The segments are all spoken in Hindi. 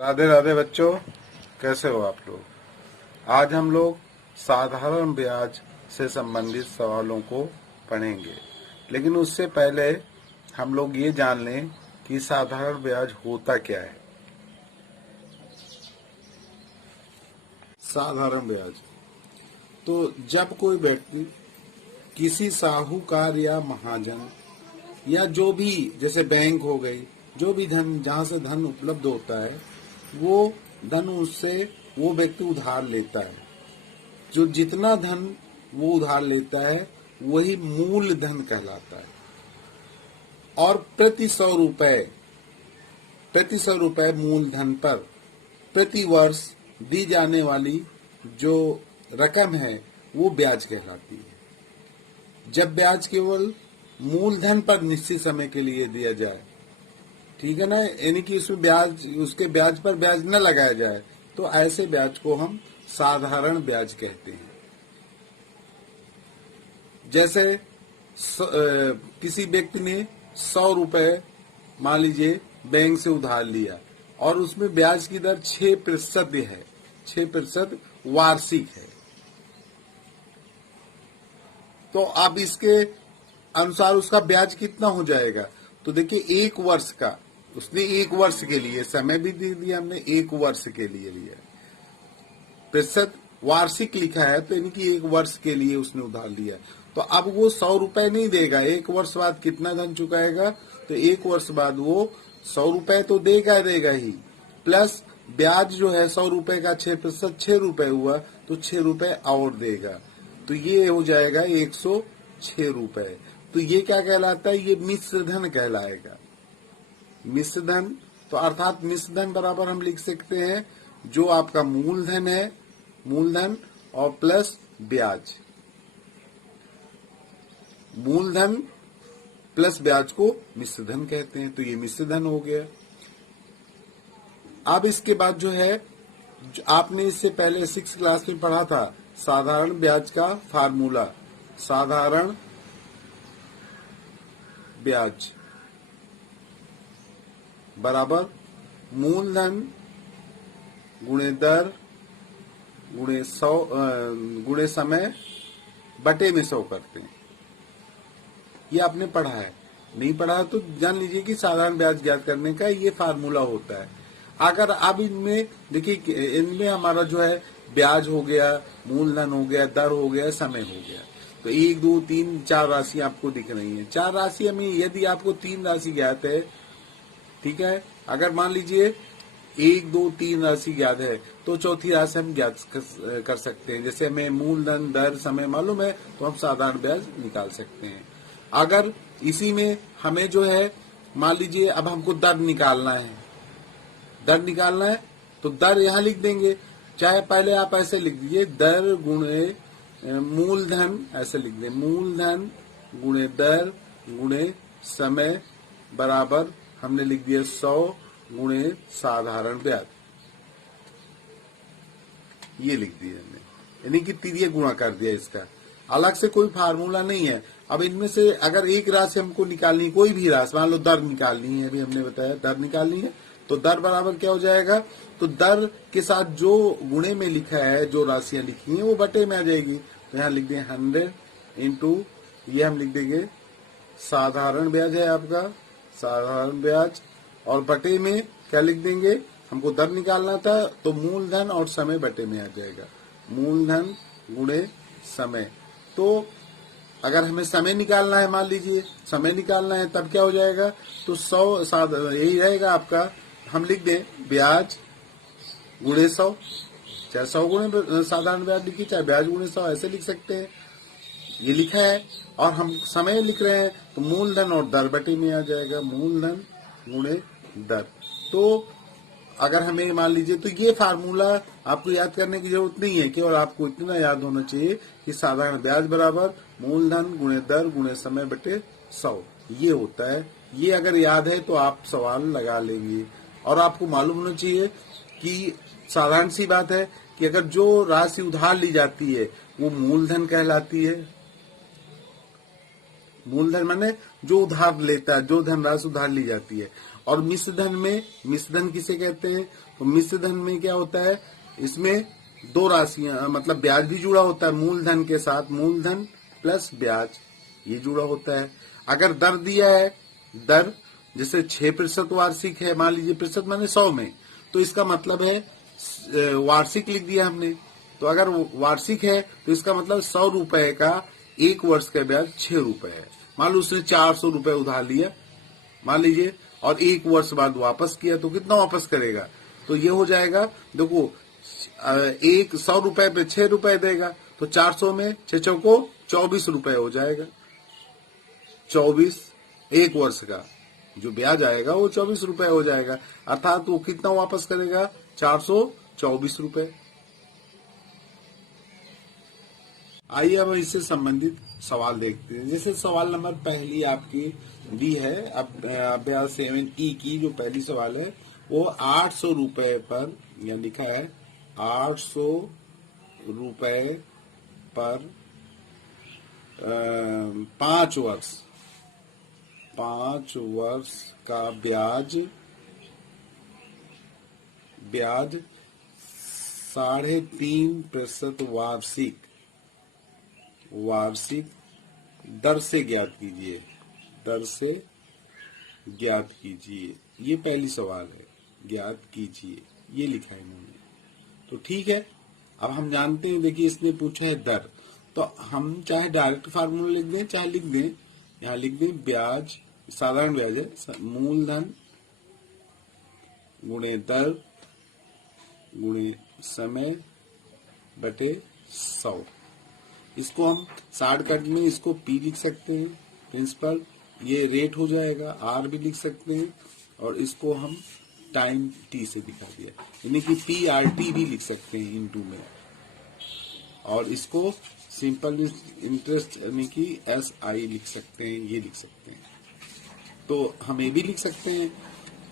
राधे राधे बच्चों, कैसे हो आप लोग। आज हम लोग साधारण ब्याज से संबंधित सवालों को पढ़ेंगे, लेकिन उससे पहले हम लोग ये जान लें कि साधारण ब्याज होता क्या है। साधारण ब्याज तो जब कोई व्यक्ति किसी साहूकार या महाजन या जो भी, जैसे बैंक हो गई, जो भी धन, जहां से धन उपलब्ध होता है, वो धन उससे वो व्यक्ति उधार लेता है। जो जितना धन वो उधार लेता है वही मूल धन कहलाता है। और प्रति 100 रुपए मूलधन पर प्रति वर्ष दी जाने वाली जो रकम है वो ब्याज कहलाती है। जब ब्याज केवल मूलधन पर निश्चित समय के लिए दिया जाए, ठीक है ना, यानी कि उसमें ब्याज, उसके ब्याज पर ब्याज न लगाया जाए, तो ऐसे ब्याज को हम साधारण ब्याज कहते हैं। जैसे किसी व्यक्ति ने 100 रुपए मान लीजिए बैंक से उधार लिया और उसमें ब्याज की दर 6% है, 6% वार्षिक है। तो अब इसके अनुसार उसका ब्याज कितना हो जाएगा, तो देखिए 1 वर्ष का, उसने 1 वर्ष के लिए समय भी दे दिया, हमने 1 वर्ष के लिए लिया, प्रतिशत वार्षिक लिखा है, तो यानी कि 1 वर्ष के लिए उसने उधार लिया। तो अब वो 100 रुपए नहीं देगा, 1 वर्ष बाद कितना धन चुकाएगा, तो 1 वर्ष बाद वो 100 रुपए तो देगा ही, प्लस ब्याज जो है 100 रुपए का 6%, 6 रुपए हुआ, तो 6 रुपए और देगा, तो ये हो जाएगा 106 रुपए। तो ये क्या कहलाता है, ये मिश्र धन कहलाएगा। मिश्र धन, तो अर्थात मिश्र धन बराबर हम लिख सकते हैं जो आपका मूलधन है, मूलधन और प्लस ब्याज, मूलधन प्लस ब्याज को मिश्र धन कहते हैं। तो ये मिश्र धन हो गया। अब इसके बाद जो है, जो आपने इससे पहले 6th क्लास में पढ़ा था, साधारण ब्याज का फार्मूला, साधारण ब्याज बराबर मूलधन गुणे दर गुणे 100 गुणे समय बटे में 100 करते हैं। ये आपने पढ़ा है, नहीं पढ़ा तो जान लीजिए कि साधारण ब्याज ज्ञात करने का ये फार्मूला होता है। अगर अब इनमें देखिए, इनमें हमारा जो है ब्याज हो गया, मूलधन हो गया, दर हो गया, समय हो गया, तो 1 2 3 4 राशि आपको दिख रही है। 4 राशि में यदि आपको 3 राशि ज्ञात है, ठीक है, अगर मान लीजिए 1 2 3 राशि ज्ञात है, तो चौथी राशि हम ज्ञात कर सकते हैं। जैसे हमें मूलधन, दर, समय मालूम है, तो हम साधारण ब्याज निकाल सकते हैं। अगर इसी में हमें जो है, मान लीजिए अब हमको दर निकालना है, दर निकालना है, तो दर यहाँ लिख देंगे, चाहे पहले आप ऐसे लिख दीजिए, दर गुणे मूलधन, ऐसे लिख दें, मूलधन गुणे दर गुणे समय बराबर हमने लिख दिया 100 गुणे साधारण ब्याज, ये लिख दिया हमने, यानी कि तिरिय गुणा कर दिया इसका। अलग से कोई फार्मूला नहीं है। अब इनमें से अगर एक राशि हमको निकालनी, कोई भी राशि, मान लो दर निकालनी है, अभी हमने बताया दर निकालनी है, तो दर बराबर क्या हो जाएगा, तो दर के साथ जो गुणे में लिखा है, जो राशियां लिखी हैं, वो बटे में आ जाएगी। तो यहाँ लिख दें 100 इंटू, ये हम लिख देंगे साधारण ब्याज है आपका, साधारण ब्याज, और बटे में क्या लिख देंगे, हमको दर निकालना था, तो मूलधन और समय बटे में आ जाएगा, मूलधन गुणे समय। तो अगर हमें समय निकालना है, मान लीजिए समय निकालना है, तब क्या हो जाएगा, तो 100 यही रहेगा आपका, हम लिख दें ब्याज गुणे 100, चाहे 100 गुणे साधारण ब्याज लिखिए, चाहे ब्याज गुणे 100, ऐसे लिख सकते हैं, ये लिखा है। और हम समय लिख रहे हैं, तो मूलधन और दर बटे में आ जाएगा, मूलधन गुणे दर। तो अगर हमें मान लीजिए, तो ये फार्मूला आपको याद करने की जरूरत नहीं है, केवल आपको इतना याद होना चाहिए कि साधारण ब्याज बराबर मूलधन गुणे दर गुणे समय बटे 100, ये होता है। ये अगर याद है तो आप सवाल लगा लेंगे। और आपको मालूम होना चाहिए कि साधारण सी बात है कि अगर जो राशि उधार ली जाती है वो मूलधन कहलाती है। मूलधन माने जो उधार लेता है, जो धनराशि उधार ली जाती है, और मिश्र धन में, मिश्र धन किसे कहते हैं, तो मिश्र धन में क्या होता है, इसमें दो राशियां मतलब ब्याज भी जुड़ा होता है मूलधन के साथ, मूलधन प्लस ब्याज ये जुड़ा होता है। अगर दर दिया है, दर जैसे 6% वार्षिक है, मान लीजिए प्रतिशत माने 100 में, तो इसका मतलब है वार्षिक लिख दिया हमने। तो अगर वार्षिक है तो इसका मतलब 100 रुपए का एक वर्ष का ब्याज 6 रुपए है। मान लो उसने 400 रुपए उधार लिया मान लीजिए, और एक वर्ष बाद वापस किया तो कितना वापस करेगा, तो ये हो जाएगा, देखो एक 100 रुपए पे 6 रुपए देगा, तो 400 में 6 चौको 24 रुपए हो जाएगा। 24 एक वर्ष का जो ब्याज आएगा वो 24 रुपए हो जाएगा, अर्थात वो कितना वापस करेगा, 424 रुपए। आइए अब इससे संबंधित सवाल देखते हैं। जैसे सवाल नंबर पहली आपकी दी है, अब अभ्यास 7E की जो पहली सवाल है वो 800 रुपए पर, यह लिखा है 800 रुपए पर 5 वर्ष का ब्याज 3.5% वार्षिक दर से ज्ञात कीजिए, दर से ज्ञात कीजिए। ये पहली सवाल है, ज्ञात कीजिए, ये लिखा है इन्होंने। तो ठीक है, अब हम जानते हैं, देखिए इसने पूछा है दर, तो हम चाहे डायरेक्ट फार्मूला लिख दें चाहे लिख दें, यहाँ लिख दें ब्याज, साधारण ब्याज है, मूलधन गुणे दर गुणे समय बटे 100। इसको हम शॉर्टकट में इसको पी लिख सकते हैं, प्रिंसिपल, ये रेट हो जाएगा, आर भी लिख सकते हैं, और इसको हम टाइम टी से दिखा दिया, यानी कि PRT भी लिख सकते हैं इनटू में, और इसको सिंपल इंटरेस्ट यानी कि SI लिख सकते हैं, ये लिख सकते हैं। तो हम ये भी लिख सकते हैं,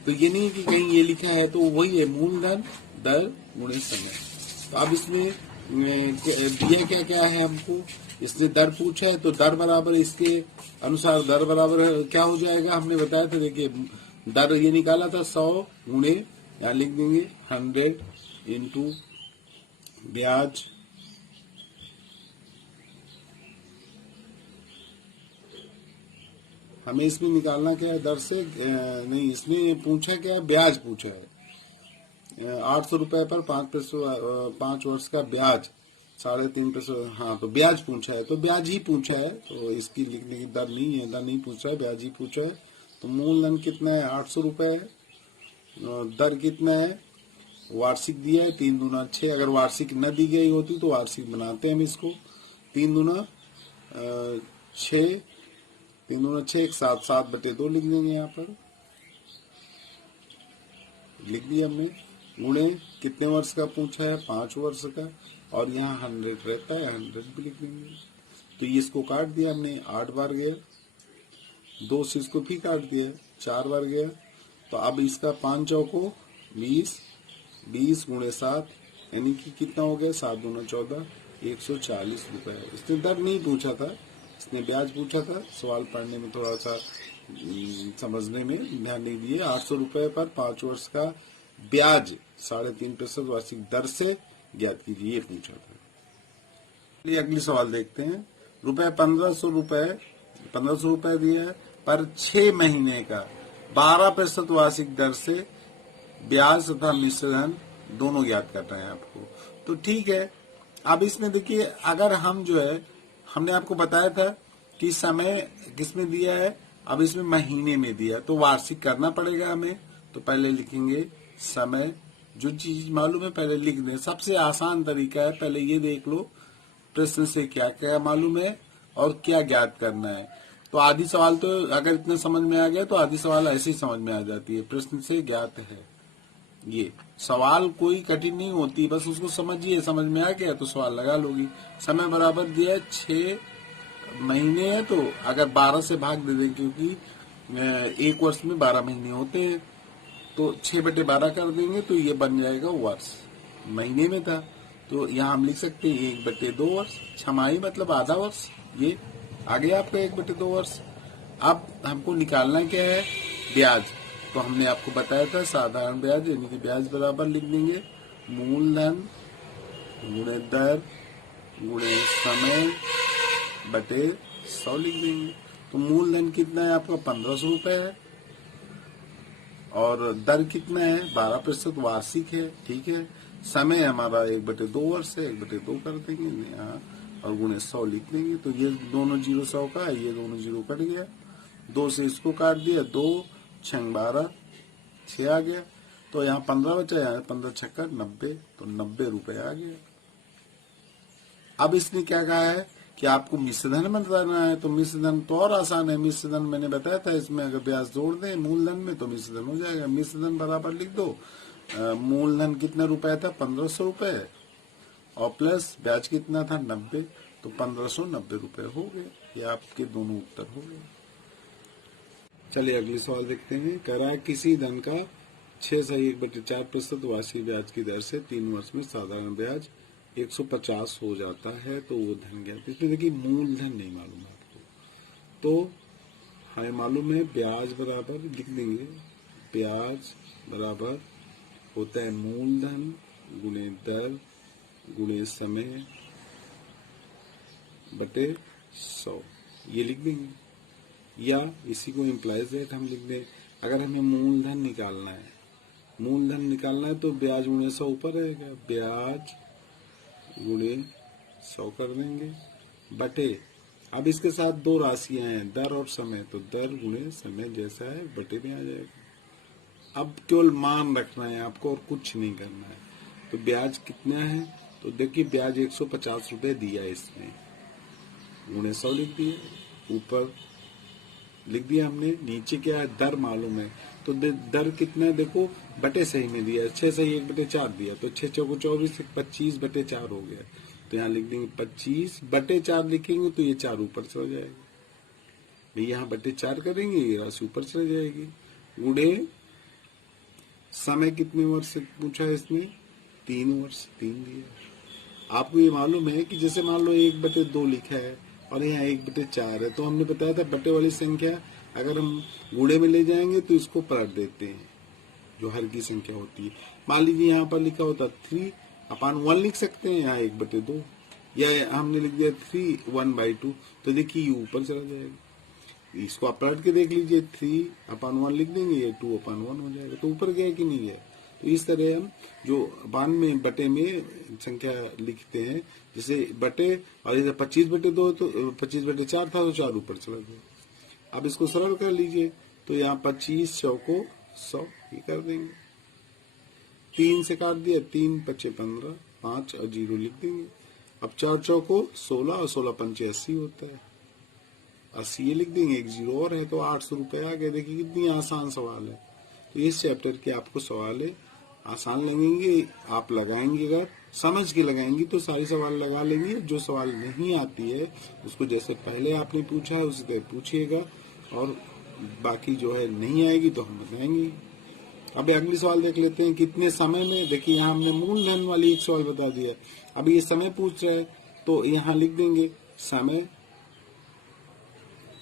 तो ये नहीं कि कहीं ये लिखा है, तो वही है मूलधन दर गुणे समय। तो अब इसमें दिया क्या क्या है हमको, इसने दर पूछा है, तो दर बराबर इसके अनुसार दर बराबर क्या हो जाएगा, हमने बताया था, देखिए दर ये निकाला था 100 गुणे, यहाँ लिख देंगे 100 इंटू ब्याज हमें इसमें निकालना क्या है, दर से नहीं, इसमें ये पूछा क्या है, ब्याज पूछा है 800 रुपए पर 5 वर्ष का ब्याज 3.5%, हाँ तो ब्याज पूछा है, तो ब्याज ही पूछा है, तो इसकी लिखने की दर नहीं है, दर नहीं पूछा है, ब्याज ही पूछा है। तो मूलधन कितना है, 800 रुपए है, दर कितना है, वार्षिक दिया है 3 दूना 6, अगर वार्षिक न दी गई होती तो वार्षिक बनाते हैं हम इसको, 3 दूना 6, 3 दूना 6, 7 बटे 2 लिख देंगे, यहाँ पर लिख दिया हमने, गुणे कितने वर्ष का पूछा है, 5 वर्ष का, और यहाँ 100 रहता है, 100 भी लिख देंगे। तो ये इसको काट दिया हमने, 8 बार गया, 2 से इसको भी काट दिया, 4 बार गया, तो अब इसका 5 चौको 20, 20 गुणे 7 यानी कि कितना हो गया, 7 दूना 14, 140 रुपए। इसने दर नहीं पूछा था, इसने ब्याज पूछा था। सवाल पढ़ने में थोड़ा सा समझने में ध्यान नहीं दिए। 800 रुपए पर 5 वर्ष का ब्याज 3.5% वार्षिक दर से ज्ञात कीजिए, ये पूछा था। चलिए अगली सवाल देखते हैं। 1500 रुपए दिया है पर 6 महीने का 12% वार्षिक दर से ब्याज तथा मिश्रधन दोनों ज्ञात करना है आपको। तो ठीक है, अब इसमें देखिए, अगर हम जो है, हमने आपको बताया था कि समय किसमें दिया है, अब इसमें महीने में दिया, तो वार्षिक करना पड़ेगा हमें। तो पहले लिखेंगे समय, जो चीज मालूम है पहले लिख दें, सबसे आसान तरीका है। पहले ये देख लो प्रश्न से क्या क्या मालूम है और क्या ज्ञात करना है। तो आधी सवाल तो अगर इतने समझ में आ गया तो आधी सवाल ऐसे ही समझ में आ जाती है, प्रश्न से ज्ञात है। ये सवाल कोई कठिन नहीं होती, बस उसको समझिए, समझ में आ गया तो सवाल लगा लोगी। समय बराबर दिया 6 महीने है, तो अगर 12 से भाग दे दें, क्योंकि एक वर्ष में 12 महीने होते हैं, तो 6/12 कर देंगे तो ये बन जाएगा वर्ष। महीने में था तो यहाँ हम लिख सकते हैं 1/2 वर्ष। छमाही मतलब आधा वर्ष, ये आ गया आपका 1/2 वर्ष। अब हमको निकालना क्या है, ब्याज। तो हमने आपको बताया था साधारण ब्याज यानी कि ब्याज बराबर लिख देंगे मूलधन गुणे दर गुणे समय बटे 100 लिख देंगे। तो मूलधन कितना है आपका 1500 रुपए है और दर कितना है 12% वार्षिक है, ठीक है। समय हमारा 1/2 वर्ष है, 1/2 कर देंगे यहाँ और गुणे 100 लिख देंगे। तो ये दोनों 0 100 का है, ये दोनों 0 कट गया, 2 से इसको काट दिया, 2 6 12 6 आ गया। तो यहाँ 15 बचा, यहाँ 15 छक्का 90, तो 90 रुपए आ गया। अब इसने क्या कहा है कि आपको मिश्रधन बताना है, तो मिश्रधन तो और आसान है। मिश्रधन मैंने बताया था, इसमें अगर ब्याज जोड़ दें मूलधन में तो मिश्रधन हो जाएगा। मिश्रधन बराबर लिख दो मूलधन कितना रुपया था 1500 रुपए और प्लस ब्याज कितना था 90, तो 1590 रुपए हो गए। ये आपके दोनों उत्तर हो गए। चलिए अगले सवाल देखते हैं। करा किसी धन का 6.1/4% वार्षिक ब्याज की दर से 3 वर्ष में साधारण ब्याज 150 हो जाता है, तो वो धन ज्ञात। इसमें देखिए मूलधन नहीं मालूम है आपको, तो हमें मालूम है ब्याज बराबर लिख देंगे, ब्याज बराबर होता है मूलधन गुणे दर गुणे समय बटे 100, ये लिख देंगे। या इसी को इम्प्लाइज रेट हम लिख दें। अगर हमें मूलधन निकालना है तो ब्याज गुणे 100 ऊपर रहेगा, ब्याज गुणे 100 कर देंगे बटे, अब इसके साथ दो राशियां हैं दर और समय, तो दर गुणे समय जैसा है बटे में आ जाएगा। अब केवल मान रखना है आपको और कुछ नहीं करना है। तो ब्याज कितना है, तो देखिए ब्याज 150 रुपए दिया इसने, गुणे 100 लिख दिया, ऊपर लिख दिया हमने, नीचे क्या है दर मालूम है, तो दर कितना है देखो बटे सही में दिया, 6 सही 1/4 दिया, तो 6 चौको 24, 25/4 हो गया। तो यहाँ लिख देंगे 25/4 लिखेंगे तो ये 4 ऊपर चला जाएगा, यहाँ 4 करेंगे ये राशि ऊपर चला जाएगी। गुणे समय कितने वर्ष से पूछा है इसने, 3 वर्ष, 3 दिया। आपको ये मालूम है कि जैसे मान लो 1/2 लिखा है और यहाँ 1/4 है, तो हमने बताया था बटे वाली संख्या अगर हम गुणे में ले जाएंगे तो इसको पलट देते हैं, जो हर की संख्या होती है। मान लीजिए यहाँ पर लिखा होता 3/1 लिख सकते हैं, यहाँ 1/2, या हमने लिख दिया 3/1/2, तो देखिए ये ऊपर चला जाएगा। इसको आप पलट के देख लीजिए, 3/1 लिख देंगे, ये 2/1 हो जाएगा, तो ऊपर गया कि नहीं गया। तो इस तरह हम जो बान में बटे में संख्या लिखते हैं, जैसे बटे और इधर 25/2 तो 25/4 था तो 4 ऊपर चला गया। अब इसको सरल कर लीजिए, तो यहाँ 25 चौको 100 ये कर देंगे, 3 से काट दिया, 3 5 15, 5 और 0 लिख देंगे। अब 4 चौको 16 और 16 पंचे 80 होता है, 80 ये लिख देंगे, एक 0 और है तो 800 रुपए आ गए। देखिए कितनी आसान सवाल है। तो इस चैप्टर के आपको सवाल है आसान लगेंगे, आप लगाएंगे, अगर समझ के लगाएंगे तो सारी सवाल लगा लेंगे। जो सवाल नहीं आती है उसको जैसे पहले आपने पूछा है उसी तरह पूछिएगा, और बाकी जो है नहीं आएगी तो हम बताएंगे। अब अगली सवाल देख लेते हैं, कितने समय में। देखिए यहाँ हमने मूलधन वाली एक सवाल बता दिया, अब ये समय पूछ रहा है तो यहाँ लिख देंगे समय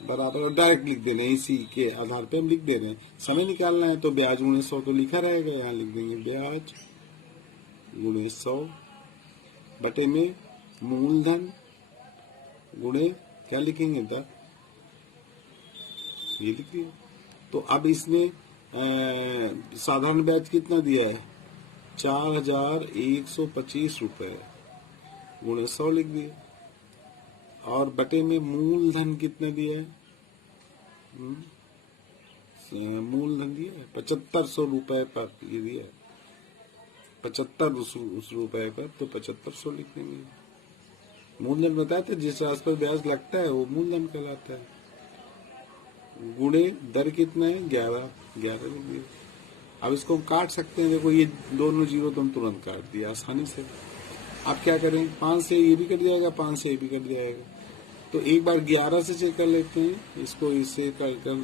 बराबर, और डायरेक्ट लिख दे रहे हैं, इसी के आधार पे हम लिख दे रहे हैं। समय निकालना है तो ब्याज गुणे 100 तो लिखा रहेगा, यहाँ लिख देंगे ब्याज गुणे 100 बटे में मूलधन गुणे क्या लिखेंगे दर, ये लिख दिया। तो अब इसने साधारण ब्याज कितना दिया है 4125 रुपए, गुणे 100 लिख दिया, और बटे में मूलधन कितना दिया है, मूलधन दिया है 7500 रुपए पर, ये दिया है 75 रुपए पर, तो 7500 लिख देंगे। मूलधन बताया था जिस राशि पर ब्याज लगता है वो मूलधन कहलाता है। गुणे दर कितना है 11 लिख दिया। अब इसको हम काट सकते हैं, देखो ये दोनों 0 तो हम तुरंत काट दिया आसानी से। आप क्या करें, 5 से ये भी कट जाएगा, 5 से ये भी कट जाएगा, तो एक बार 11 से चेक कर लेते हैं, इसको इससे कर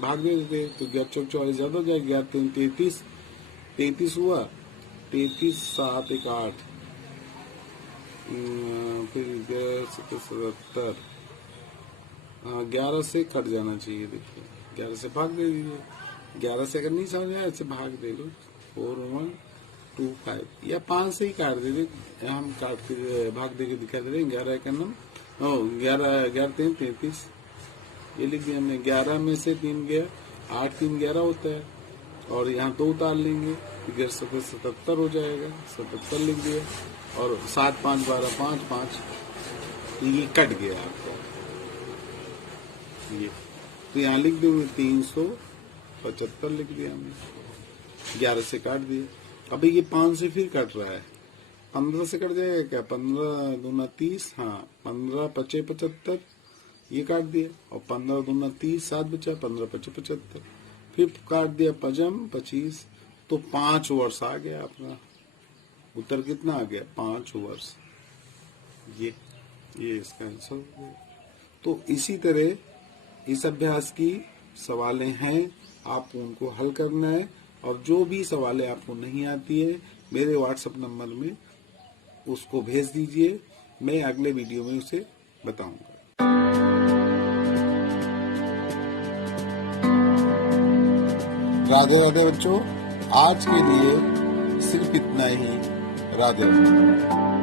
भाग दे देते हैं, तो 11 चौक 44 ज्यादा हो जाएगा, 11 33, 33 हुआ, 33 7 1 8, फिर 77, हाँ 11 से कट जाना चाहिए, देखिए 11 से भाग दे दीजिए, 11 से अगर नहीं समझ में आया ऐसे भाग दे लो, 4125 या 5 से ही काट दे दे, हम काट के भाग दे के दिखा दे रहे हैं। 11 का नम 11 3 33 ये लिख दिया हमने। 11 में से 3 गया, 8 3 11 होता है, और यहाँ 2 उतार लेंगे, 77 हो जाएगा, 77 लिख दिया, और 7 5 12 5 5, ये कट गया आपका ये, तो यहाँ लिख देंगे 375 लिख दिया हमने, 11 से काट दिया। अभी ये 5 से फिर कट रहा है, 15 से कट जाएगा क्या, 15 दूना 30, हाँ 15 5 75 ये काट दिया, और 15 दूना 30, 7 बचा, 15 5 75 फिर काट दिया 5 25, तो 5 वर्ष आ गया अपना उत्तर। कितना आ गया, 5 वर्ष। ये इसका आंसर हो गया। तो इसी तरह इस अभ्यास की सवालें हैं, आपको उनको हल करना है, और जो भी सवालें आपको नहीं आती है मेरे व्हाट्सएप नंबर में उसको भेज दीजिए, मैं अगले वीडियो में उसे बताऊंगा। राधे राधे बच्चों, आज के लिए सिर्फ इतना ही। राधे राधे।